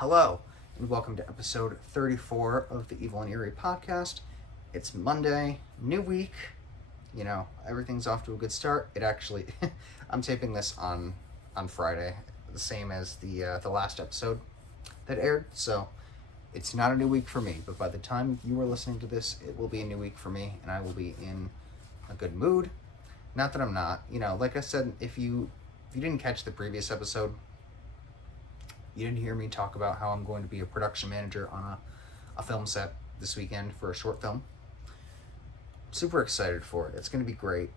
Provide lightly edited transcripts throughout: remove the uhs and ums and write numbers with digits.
Hello, and welcome to episode 34 of the Evil and Eerie Podcast. It's Monday, new week. You know, everything's off to a good start. It actually, I'm taping this on Friday, the same as the last episode that aired. So it's not a new week for me, but by the time you are listening to this, it will be a new week for me, and I will be in a good mood. Not that I'm not. You know, like I said, if you didn't catch the previous episode, you didn't hear me talk about how I'm going to be a production manager on a film set this weekend for a short film. Super excited for it. It's going to be great.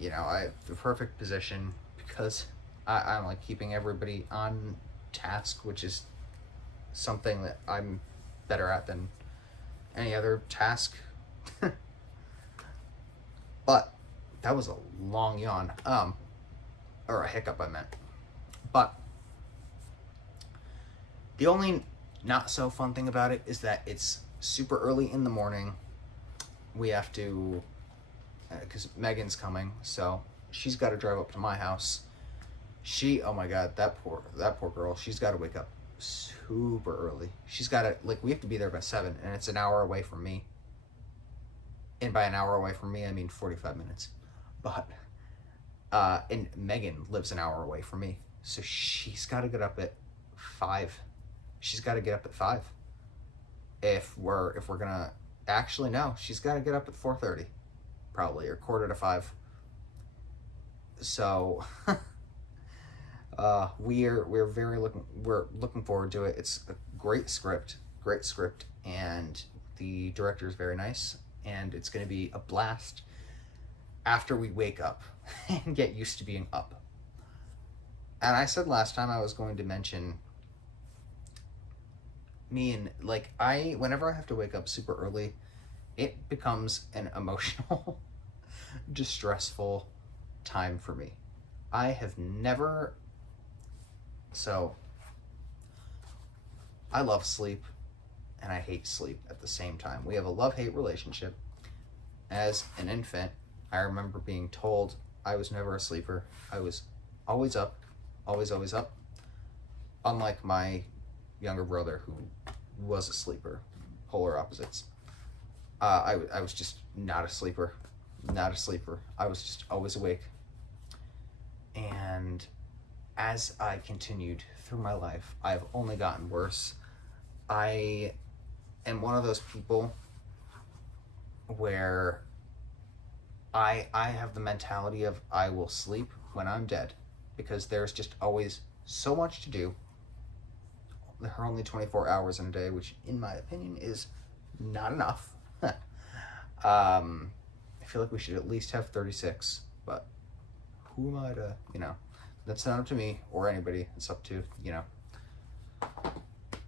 You know, I have the perfect position because I'm like keeping everybody on task, which is something that I'm better at than any other task. But that was a long yawn. Or a hiccup, I meant. But the only not so fun thing about it is that it's super early in the morning. We have to, because Megan's coming, so she's got to drive up to my house. Oh my God, that poor girl. She's got to wake up super early. She's got to, we have to be there by 7, and it's an hour away from me. And by an hour away from me, I mean 45 minutes. But, and Megan lives an hour away from me, so she's got to get up at 5. She's got to get up at 5. If we're gonna, actually no, she's got to get up at 4:30, probably, or 4:45. So, we're looking forward to it. It's a great script, and the director is very nice, and it's going to be a blast after we wake up and get used to being up. And I said last time I was going to mention whenever I have to wake up super early, it becomes an emotional, distressful time for me. I love sleep and I hate sleep at the same time. We have a love-hate relationship. As an infant, I remember being told I was never a sleeper. I was always up, always up. Unlike my younger brother, who was a sleeper, polar opposites. I was just not a sleeper. I was just always awake. And as I continued through my life, I've only gotten worse. I am one of those people where I have the mentality of I will sleep when I'm dead, because there's just always so much to do. There are only 24 hours in a day, which in my opinion is not enough. I feel like we should at least have 36, but who am I to, that's not up to me or anybody. It's up to,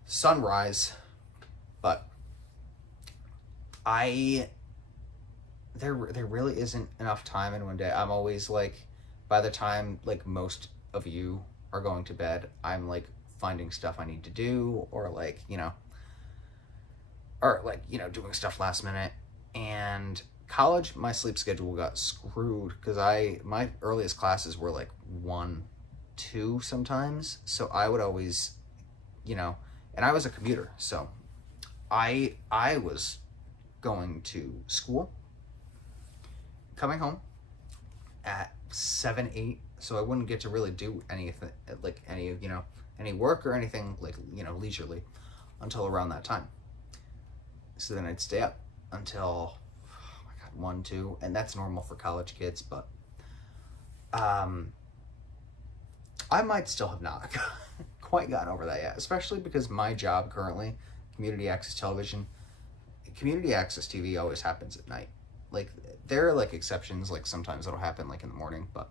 sunrise. But there really isn't enough time in one day. I'm always by the time most of you are going to bed, I'm finding stuff I need to do, or doing stuff last minute. And college, my sleep schedule got screwed because my earliest classes were 1, 2 sometimes. So I would always, and I was a commuter, so I was going to school, coming home at 7, 8, so I wouldn't get to really do anything, any work or anything leisurely until around that time. So then I'd stay up until 1, 2, and that's normal for college kids, but I might still have not quite gotten over that yet, especially because my job currently, community access television, community access TV always happens at night. There are exceptions, sometimes it'll happen in the morning, but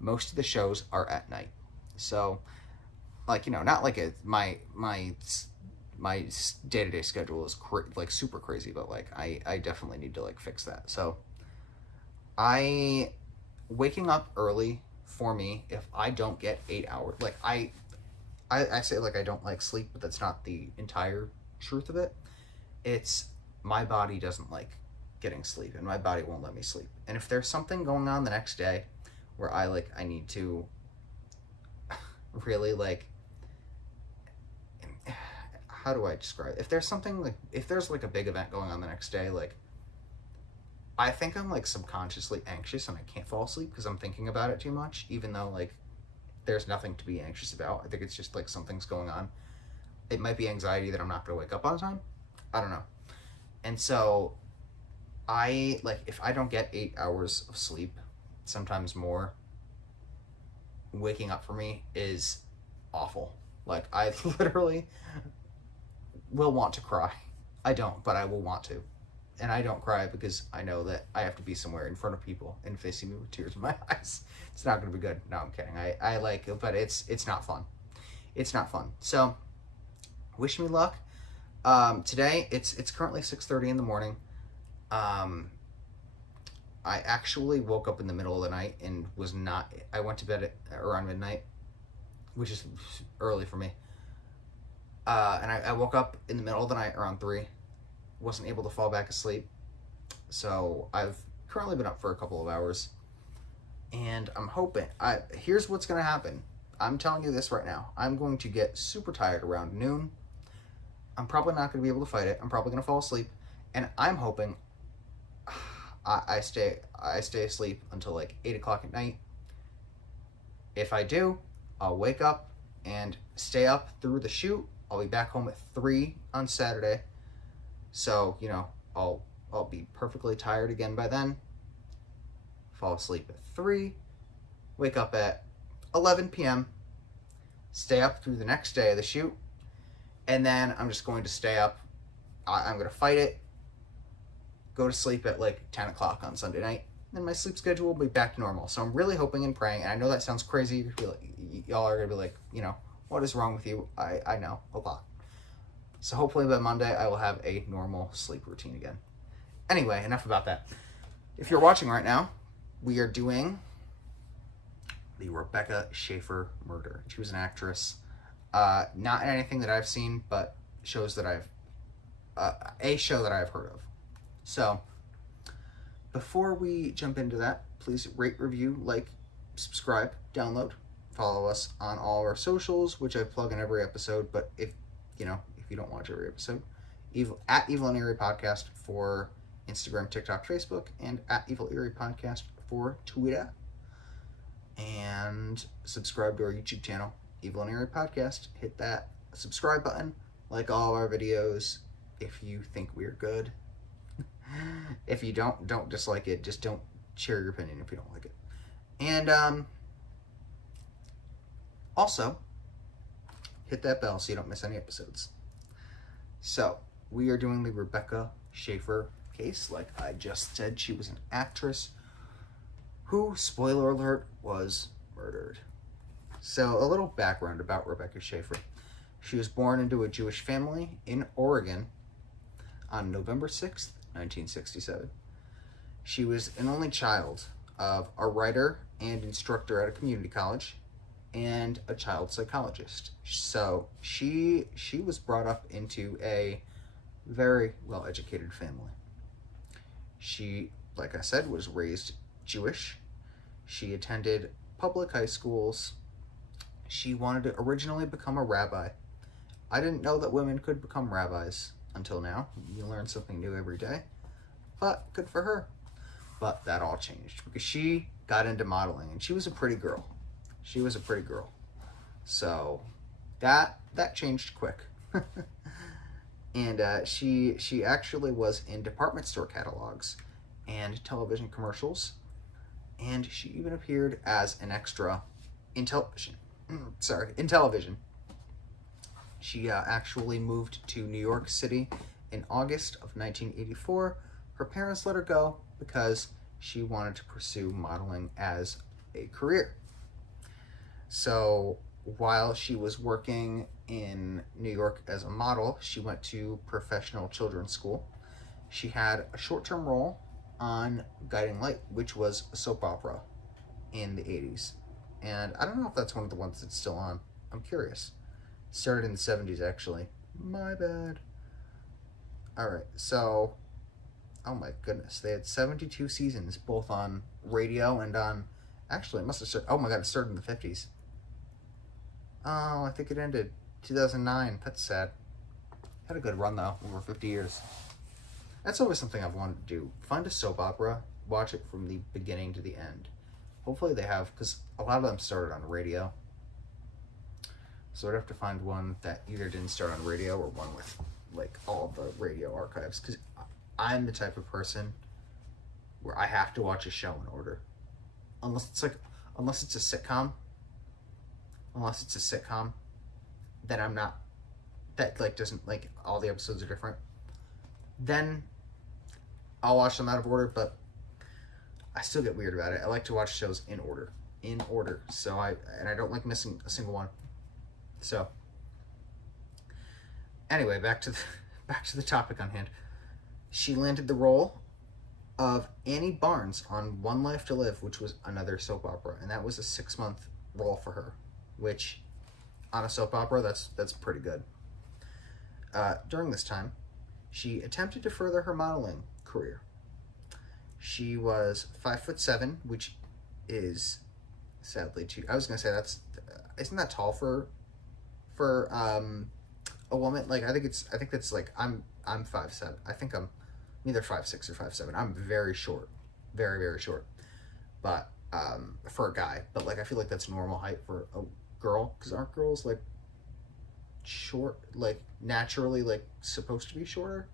most of the shows are at night. So not my day-to-day schedule is super crazy, but I definitely need to fix that. So waking up early for me, if I don't get 8 hours, I say I don't like sleep, but that's not the entire truth of it. It's my body doesn't like getting sleep, and my body won't let me sleep. And if there's something going on the next day where I need to really how do I describe it? If there's something like, if there's like a big event going on the next day, like, I think I'm like subconsciously anxious and I can't fall asleep because I'm thinking about it too much, even though like there's nothing to be anxious about. I think it's just like something's going on. It might be anxiety that I'm not going to wake up on time. I don't know. And so I, like, if I don't get 8 hours of sleep, sometimes more, waking up for me is awful. Like, I literally will want to cry. I don't, but I will want to. And I don't cry because I know that I have to be somewhere in front of people, and if they see me with tears in my eyes, it's not going to be good. No, I'm kidding. I like it, but it's not fun. It's not fun. So, wish me luck. Today, it's currently 6:30 in the morning. I actually woke up in the middle of the night and I went to bed at around midnight, which is early for me. And I woke up in the middle of the night around 3, wasn't able to fall back asleep. So I've currently been up for a couple of hours, and I'm hoping, here's what's going to happen. I'm telling you this right now. I'm going to get super tired around noon. I'm probably not going to be able to fight it. I'm probably going to fall asleep, and I'm hoping I stay asleep until like 8 o'clock at night. If I do, I'll wake up and stay up through the shoot. I'll be back home at 3 on Saturday. So, you know, I'll be perfectly tired again by then. Fall asleep at 3. Wake up at 11 p.m. Stay up through the next day of the shoot. And then I'm just going to stay up. I'm going to fight it. Go to sleep at like 10 o'clock on Sunday night. Then my sleep schedule will be back to normal. So I'm really hoping and praying. And I know that sounds crazy. Y'all are going to be like, you know, what is wrong with you? I know a lot. So hopefully by Monday I will have a normal sleep routine again. Anyway, enough about that. If you're watching right now, we are doing the Rebecca Schaeffer murder. She was an actress. Not in anything that I've seen, but shows that a show that I've heard of. So, before we jump into that, please rate, review, like, subscribe, download, follow us on all our socials, which I plug in every episode. But if you don't watch every episode, at Evil and Eerie Podcast for Instagram, TikTok, Facebook, and at Evil Eerie Podcast for Twitter. And subscribe to our YouTube channel, Evil and Eerie Podcast. Hit that subscribe button. Like all of our videos if you think we're good. If you don't dislike it. Just don't share your opinion if you don't like it. And also, hit that bell so you don't miss any episodes. So, we are doing the Rebecca Schaeffer case. Like I just said, she was an actress who, spoiler alert, was murdered. So, a little background about Rebecca Schaeffer. She was born into a Jewish family in Oregon on November 6th, 1967. She was an only child of a writer and instructor at a community college and a child psychologist. So she was brought up into a very well-educated family. She, like I said, was raised Jewish. She attended public high schools. She wanted to originally become a rabbi. I didn't know that women could become rabbis until now. You learn something new every day. But good for her. But that all changed because she got into modeling, and she was a pretty girl. So that changed quick. And she actually was in department store catalogs and television commercials, and she even appeared as an extra in television. In television. She actually moved to New York City in August of 1984. Her parents let her go because she wanted to pursue modeling as a career. So while she was working in New York as a model, she went to professional children's school. She had a short-term role on Guiding Light, which was a soap opera in the 80s. And I don't know if that's one of the ones that's still on. I'm curious. It started in the 70s, actually. My bad. Alright, so, oh my goodness, they had 72 seasons, both on radio and on, actually, it must have started, oh my god, it started in the 50s. Oh, I think it ended 2009. That's sad. Had a good run though, over 50 years. That's always something I've wanted to do. Find a soap opera, watch it from the beginning to the end. Hopefully they have, because a lot of them started on radio. So I'd have to find one that either didn't start on radio or one with like all the radio archives. Because I'm the type of person where I have to watch a show in order. Unless it's a sitcom. Then I'm not, that like doesn't, like all the episodes are different. Then I'll watch them out of order, but I still get weird about it. I like to watch shows in order. So I don't like missing a single one. So anyway, back to the topic on hand. She landed the role of Annie Barnes on One Life to Live, which was another soap opera, and that was a 6-month role for her, which on a soap opera, that's pretty good. During this time, she attempted to further her modeling career. She was 5'7", which is sadly too. I was gonna say isn't that tall for a woman? Like I think that's like I'm 5'7". I think I'm either 5'6" or 5'7". I'm very short, very very short. But for a guy, but like I feel like that's normal height for a girl, because aren't girls like short, like naturally like supposed to be shorter,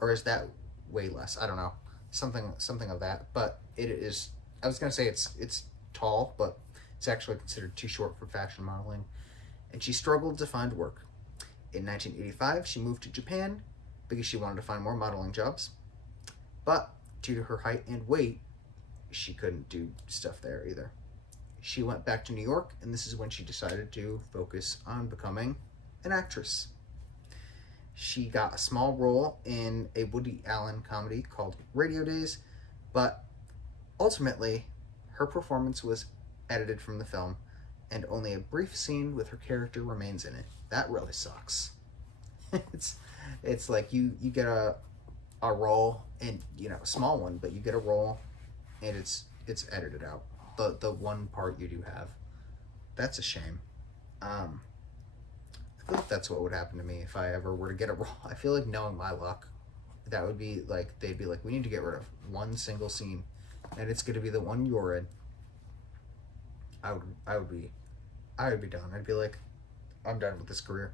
or is that way less? I don't know, something of that. But it is, I was gonna say it's tall, but it's actually considered too short for fashion modeling, and she struggled to find work. In 1985, she moved to Japan because she wanted to find more modeling jobs, but due to her height and weight, she couldn't do stuff there either. She went back to New York, and this is when she decided to focus on becoming an actress. She got a small role in a Woody Allen comedy called Radio Days, but ultimately, her performance was edited from the film, and only a brief scene with her character remains in it. That really sucks. It's like you get a role, and a small one, but you get a role, and it's edited out. The one part you do have. That's a shame. I feel like that's what would happen to me if I ever were to get a role. I feel like, knowing my luck, that would be like, they'd be like, we need to get rid of one single scene, and it's going to be the one you're in. I would be done. I'd be like, I'm done with this career.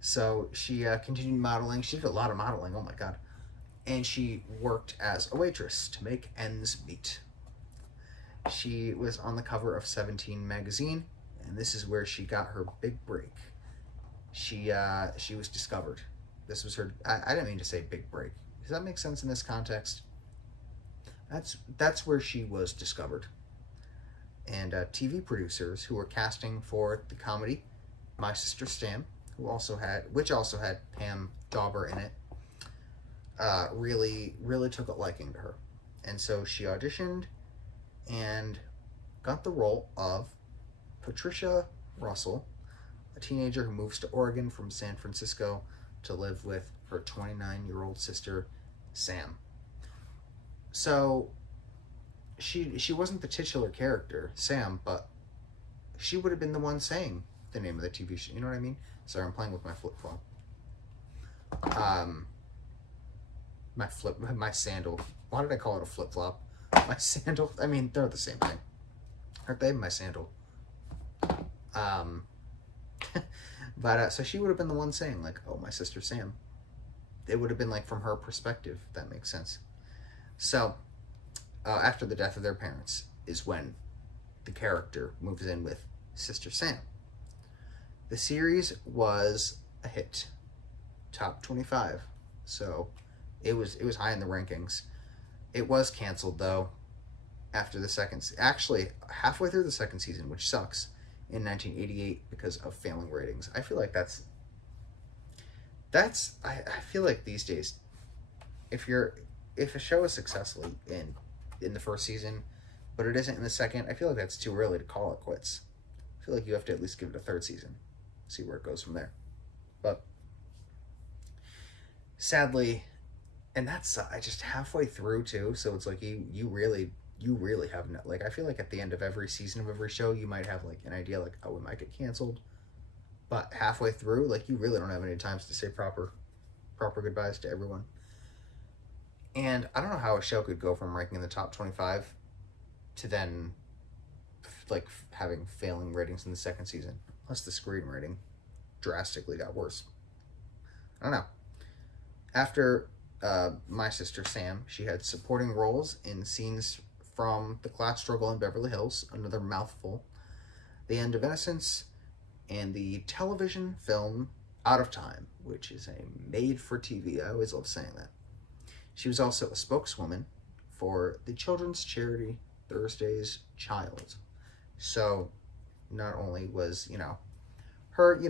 So she continued modeling. She did a lot of modeling. Oh my god. And she worked as a waitress to make ends meet. She was on the cover of 17 magazine, and this is where she got her big break. She was discovered. This was her. I didn't mean to say big break. Does that make sense in this context? That's where she was discovered. And TV producers who were casting for the comedy My Sister Sam, which also had Pam Dauber in it, really took a liking to her, and so she auditioned and got the role of Patricia Russell, a teenager who moves to Oregon from San Francisco to live with her 29-year-old sister, Sam. So she wasn't the titular character, Sam, but she would have been the one saying the name of the TV show. You know what I mean? Sorry, I'm playing with my flip-flop. My sandal. Why did I call it a flip-flop? My sandal. I mean, they're the same thing, aren't they? My sandal. But so she would have been the one saying like, "Oh, my sister Sam." It would have been like from her perspective. If that makes sense. So, after the death of their parents is when the character moves in with Sister Sam. The series was a hit, top 25. So, it was high in the rankings. It was canceled though after the actually halfway through the second season, which sucks, in 1988 because of failing ratings. I feel like that's I feel like these days, if a show is successful in the first season, but it isn't in the second, I feel like that's too early to call it quits. I feel like you have to at least give it a third season, see where it goes from there. But sadly, and that's I just halfway through too, so it's like you really have I feel like at the end of every season of every show, you might have like an idea like, oh, it might get canceled, But halfway through, like, you really don't have any times to say proper goodbyes to everyone. And I don't know how a show could go from ranking in the top 25 to then, like, having failing ratings in the second season. Plus the screen rating drastically got worse. I don't know. After My Sister Sam, she had supporting roles in scenes from The Class Struggle in Beverly Hills, another mouthful, The End of Innocence, and the television film Out of Time, which is a made-for-TV. I always love saying that. She was also a spokeswoman for the children's charity Thursday's Child. So not only was, her,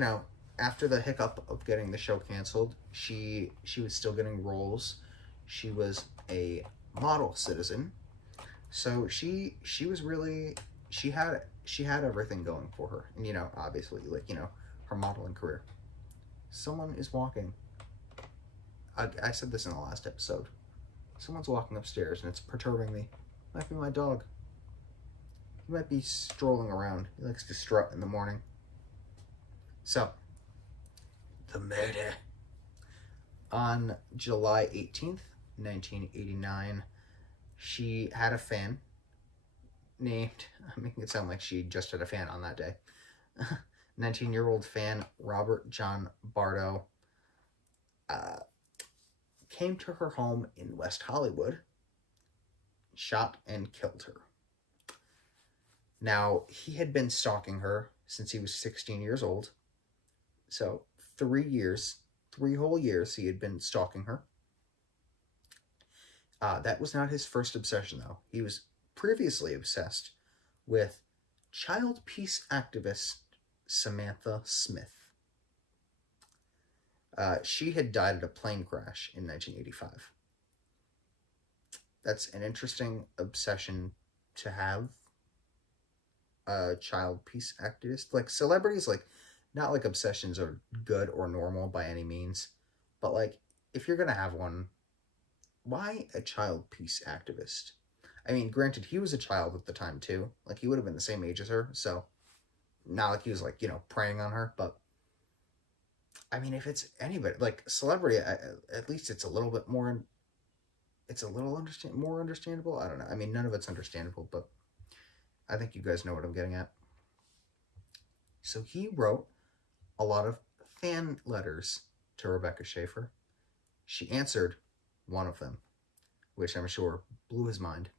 after the hiccup of getting the show canceled, she was still getting roles. She was a model citizen. So she was really, she had everything going for her. And, obviously, her modeling career. Someone is walking. I said this in the last episode. Someone's walking upstairs and it's perturbing me. It might be my dog. He might be strolling around. He likes to strut in the morning. So, the murder. On July 18th, 1989, she had a fan named, I'm making it sound like she just had a fan on that day. 19-year-old fan Robert John Bardo came to her home in West Hollywood, shot and killed her. Now, he had been stalking her since he was 16 years old. So, 3 whole years he had been stalking her. That was not his first obsession, though. He was previously obsessed with child peace activist Samantha Smith. She had died at a plane crash in 1985. That's an interesting obsession to have. Child peace activist. Like, celebrities, like, not like obsessions are good or normal by any means, but, like, if you're gonna have one, why a child peace activist? I mean, granted, he was a child at the time, too. Like, he would have been the same age as her, so not like he was, like, preying on her, but I mean, if it's anybody, like, celebrity, at least it's a little bit more, it's a little more understandable. I don't know. I mean, none of it's understandable, but I think you guys know what I'm getting at. So he wrote a lot of fan letters to Rebecca Schaeffer. She answered one of them, which I'm sure blew his mind.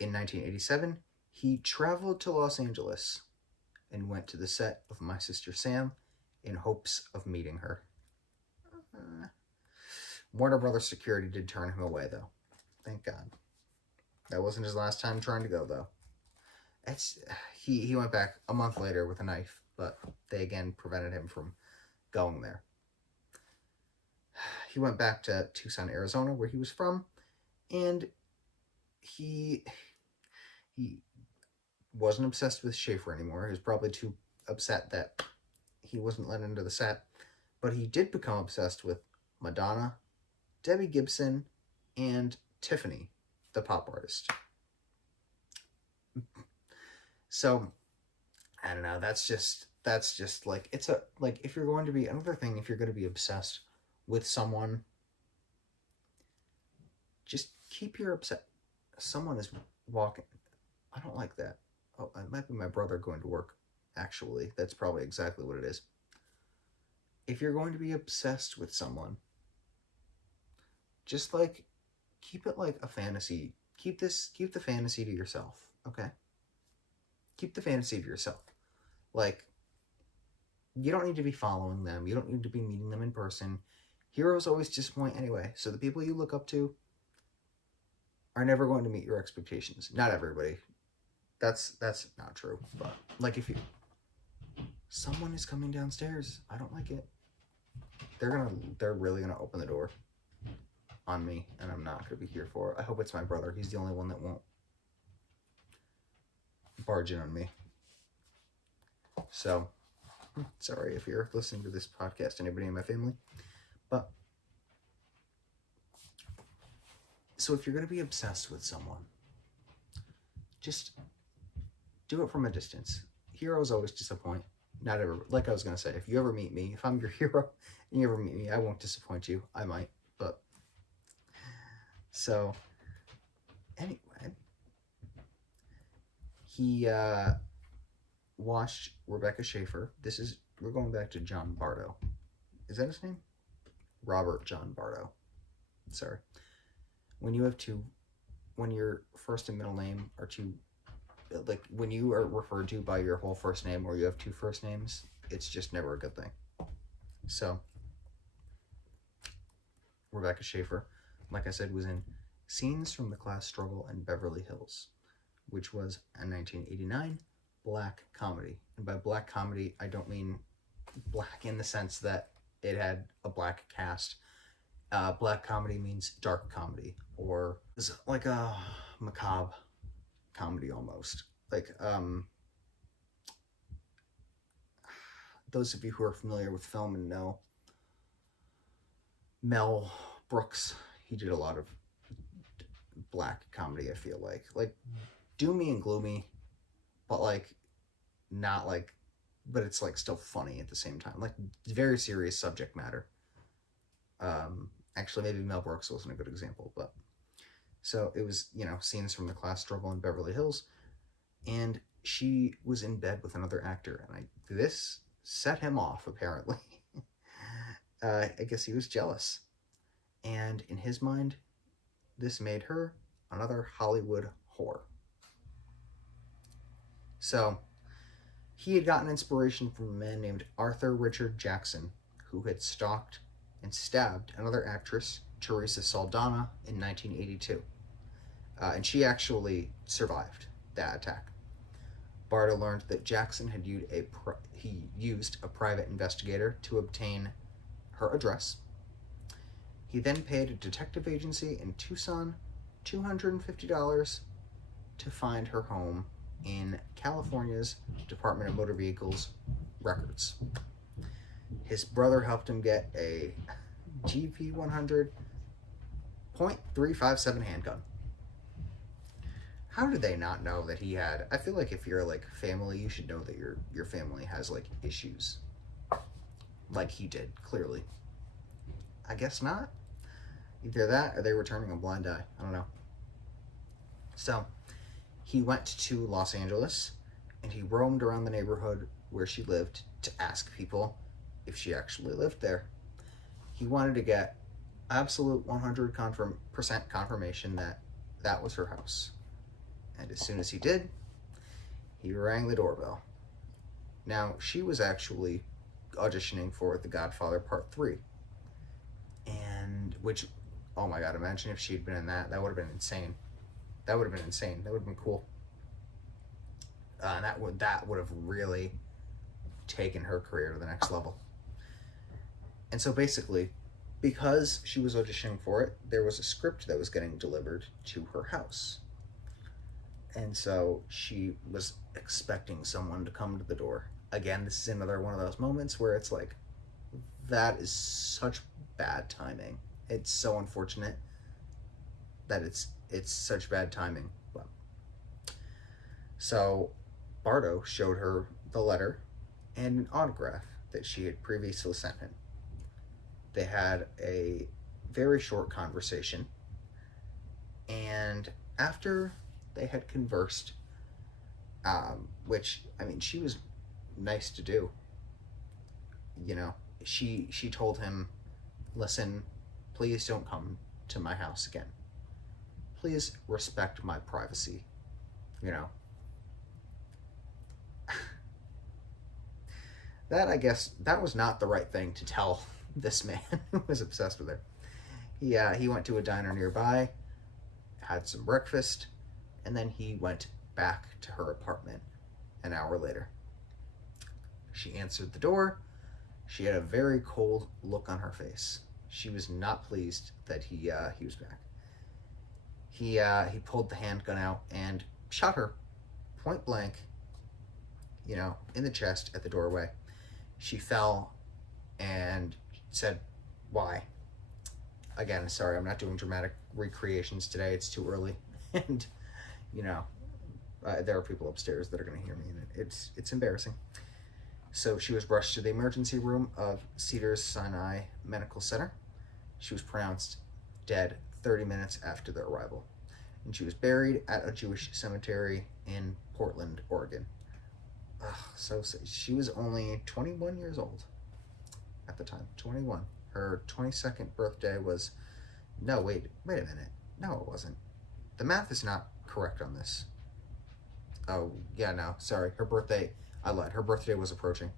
In 1987, he traveled to Los Angeles and went to the set of My Sister Sam in hopes of meeting her. Warner Brothers security did turn him away, though. Thank God. That wasn't his last time trying to go, though. He went back a month later with a knife, but they again prevented him from going there. He went back to Tucson, Arizona, where he was from, and he wasn't obsessed with Schaefer anymore. He was probably too upset that he wasn't let into the set, but he did become obsessed with Madonna, Debbie Gibson, and Tiffany, the pop artist. So, I don't know, that's just like, it's a, like, if you're going to be, another thing, if you're going to be obsessed with someone, just keep your someone is walking, I don't like that. Oh, it might be my brother going to work, actually. That's probably exactly what it is. If you're going to be obsessed with someone, just, like, keep it like a fantasy. Keep the fantasy to yourself, okay? Keep the fantasy to yourself. Like, you don't need to be following them. You don't need to be meeting them in person. Heroes always disappoint anyway. So the people you look up to are never going to meet your expectations. Not everybody. That's not true. But, like, if someone is coming downstairs, I don't like it. They're really gonna open the door on me, and I'm not gonna be here for it. I hope it's my brother. He's the only one that won't barge in on me. So, sorry if you're listening to this podcast, anybody in my family. But, so if you're going to be obsessed with someone, just do it from a distance. Heroes always disappoint. not ever, like I was going to say, if you ever meet me, if I'm your hero and you ever meet me, I won't disappoint you. I might, but. So, anyway, he watched Rebecca Schaeffer. We're going back to John Bardo. Is that his name? Robert John Bardo. Sorry. When your first and middle name are two, like when you are referred to by your whole first name or you have two first names, it's just never a good thing. So, Rebecca Schaeffer, like I said, was in Scenes from the Class Struggle in Beverly Hills, which was a 1989 black comedy. And by black comedy, I don't mean black in the sense that it had a black cast. Black comedy means dark comedy, or is like a macabre comedy almost. Like, those of you who are familiar with film and know Mel Brooks, he did a lot of black comedy, I feel like doomy and gloomy, but like not like, but it's like still funny at the same time, like very serious subject matter. Actually maybe Mel Brooks wasn't a good example, but so it was, Scenes from the Class Struggle in Beverly Hills, and she was in bed with another actor, and this set him off apparently. I guess he was jealous, and in his mind this made her another Hollywood whore. So he had gotten inspiration from a man named Arthur Richard Jackson, who had stalked and stabbed another actress, Teresa Saldana, in 1982. And she actually survived that attack. Bardo learned that Jackson had used a private investigator to obtain her address. He then paid a detective agency in Tucson $250 to find her home in California's Department of Motor Vehicles records. His brother helped him get a GP 100 .357 handgun. How did they not know that he had? I feel like if you're like family, you should know that your family has like issues. Like he did, clearly. I guess not. Either that or they were turning a blind eye. I don't know. So he went to Los Angeles and he roamed around the neighborhood where she lived to ask people if she actually lived there. He wanted to get absolute 100% confirmation that that was her house. And as soon as he did, he rang the doorbell. Now, she was actually auditioning for The Godfather Part 3. And which, oh my god, imagine if she'd been in that. That would have been insane. That would have been insane. That would have been cool. And that would have really taken her career to the next level. And so basically, because she was auditioning for it, there was a script that was getting delivered to her house. And so she was expecting someone to come to the door. Again, this is another one of those moments where it's like, that is such bad timing. It's so unfortunate that it's such bad timing. But so Bardo showed her the letter and an autograph that she had previously sent him. They had a very short conversation, and after they had conversed, which, I mean, she was nice to do. She told him, listen, please don't come to my house again. Please respect my privacy. That, I guess, that was not the right thing to tell this man who was obsessed with her. He went to a diner nearby, had some breakfast, and then he went back to her apartment an hour later. She answered the door. She had a very cold look on her face. She was not pleased that he was back. He pulled the handgun out and shot her point blank, in the chest at the doorway. She fell and said, "Why?" Again, sorry, I'm not doing dramatic recreations today. It's too early. And, there are people upstairs that are going to hear me, and it's embarrassing. So she was rushed to the emergency room of Cedars-Sinai Medical Center. She was pronounced dead 30 minutes after their arrival, and she was buried at a Jewish cemetery in Portland, Oregon. So she was only 21 years old at the time. 21. Her 22nd birthday was... No, wait a minute. No, it wasn't. The math is not correct on this. Oh, yeah, no, sorry. Her birthday, I lied. Her birthday was approaching.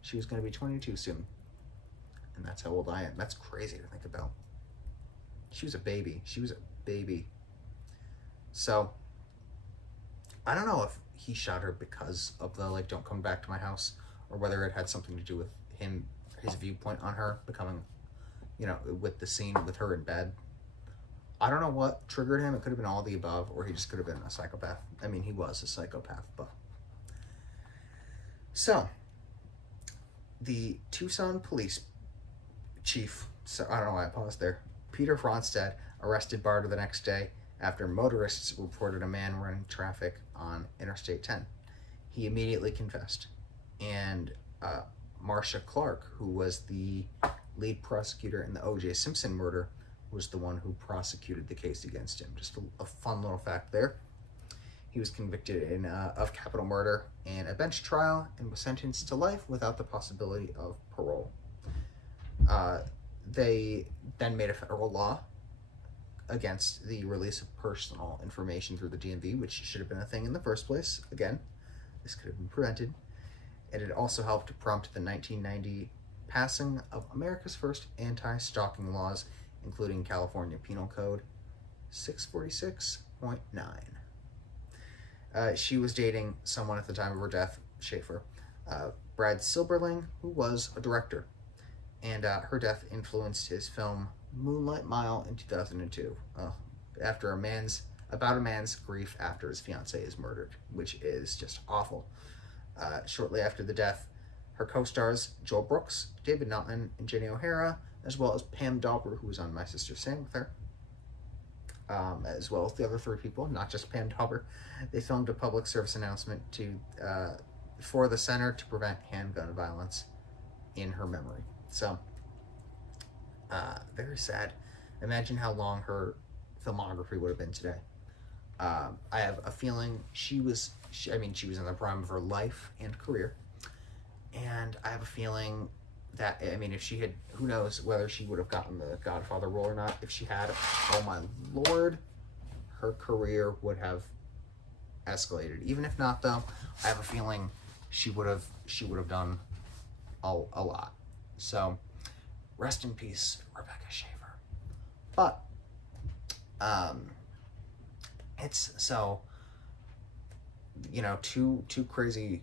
She was going to be 22 soon. And that's how old I am. That's crazy to think about. She was a baby. So, I don't know if he shot her because of the, don't come back to my house, or whether it had something to do with his viewpoint on her becoming, with the scene with her in bed. I don't know what triggered him. It could have been all of the above, or he just could have been a psychopath. I mean, he was a psychopath, but... So, the Tucson police chief, I don't know why I paused there, Peter Fronstad, arrested Bardo the next day after motorists reported a man running traffic on Interstate 10. He immediately confessed, and Marcia Clark, who was the lead prosecutor in the O.J. Simpson murder, was the one who prosecuted the case against him. Just a fun little fact there. He was convicted of capital murder in a bench trial and was sentenced to life without the possibility of parole. They then made a federal law against the release of personal information through the DMV, which should have been a thing in the first place. Again, this could have been prevented. And it also helped to prompt the 1990 passing of America's first anti-stalking laws, including California Penal Code 646.9. She was dating someone at the time of her death, Schaefer, Brad Silberling, who was a director. And her death influenced his film Moonlight Mile in 2002, about a man's grief after his fiancée is murdered, which is just awful. Shortly after the death, her co-stars Joel Brooks, David Nutman, and Jenny O'Hara, as well as Pam Dauber, who was on My Sister Sang with her, as well as the other three people, not just Pam Dauber. They filmed a public service announcement for the center to prevent handgun violence in her memory. So, very sad. Imagine how long her filmography would have been today. I have a feeling she was in the prime of her life and career. And I have a feeling that, if she had, who knows whether she would have gotten the Godfather role or not. If she had, oh my lord, her career would have escalated. Even if not, though, I have a feeling she would have done a lot. So, rest in peace, Rebecca Schaeffer. But, it's so, two crazy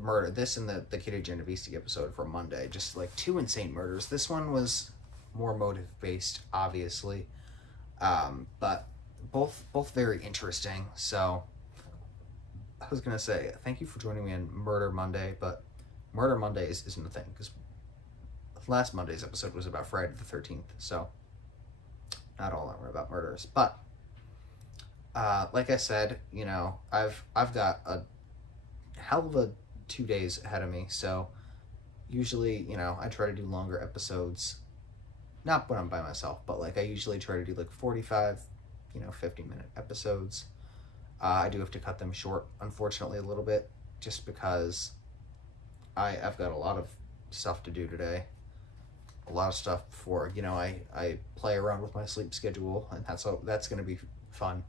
murder. This and the Kitty Genovese episode from Monday, just two insane murders. This one was more motive based, obviously, but both very interesting. So I was gonna say thank you for joining me on Murder Monday, but Murder Mondays isn't a thing because last Monday's episode was about Friday the 13th, so not all of them are about murders. But like I said, I've got a hell of a 2 days ahead of me, so usually, I try to do longer episodes, not when I'm by myself, but I usually try to do 45, 50-minute episodes. I do have to cut them short, unfortunately, a little bit, just because I've got a lot of stuff to do today, a lot of stuff before, I play around with my sleep schedule, and that's going to be fun.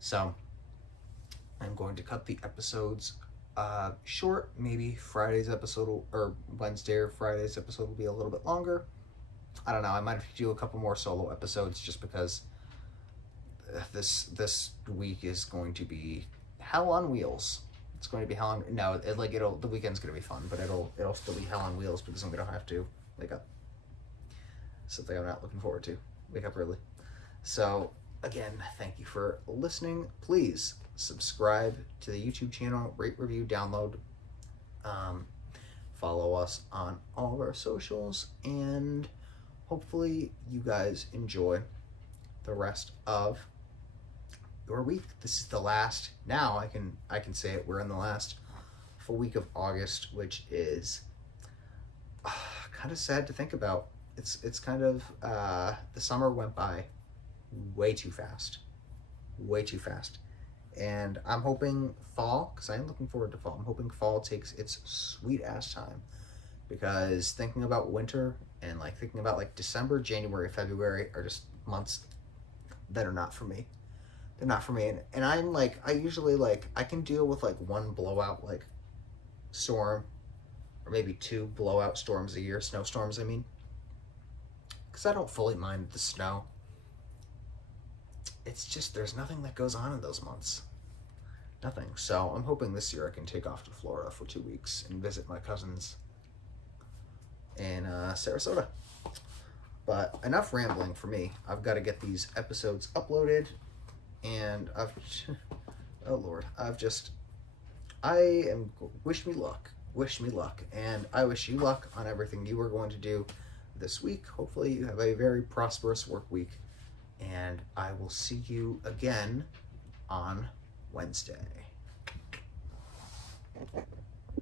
So I'm going to cut the episodes short. Maybe Friday's episode or Wednesday or Friday's episode will be a little bit longer. I don't know. I might have to do a couple more solo episodes just because this week is going to be hell on wheels. It's going to be hell on... No, the weekend's going to be fun, but it'll still be hell on wheels because I'm going to have to wake up. Something I'm not looking forward to. Wake up early. So, again, thank you for listening. Please subscribe to the YouTube channel, rate, review, download. Follow us on all of our socials, and hopefully you guys enjoy the rest of your week. This is the last, now I can say it, we're in the last full week of August, which is kind of sad to think about. It's kind of the summer went by way too fast, way too fast, and I'm hoping fall, because I am looking forward to fall. I'm hoping fall takes its sweet ass time, because thinking about winter and like thinking about like December, January, February are just months that are not for me. They're not for me, and I'm like, I usually like, I can deal with like one blowout like storm, or maybe two blowout storms a year, snowstorms I mean, because I don't fully mind the snow. It's just there's nothing that goes on in those months. Nothing. So I'm hoping this year I can take off to Florida for 2 weeks and visit my cousins in Sarasota. But enough rambling for me. I've got to get these episodes uploaded, and oh Lord, wish me luck, and I wish you luck on everything you are going to do this week. Hopefully you have a very prosperous work week, and I will see you again on Wednesday.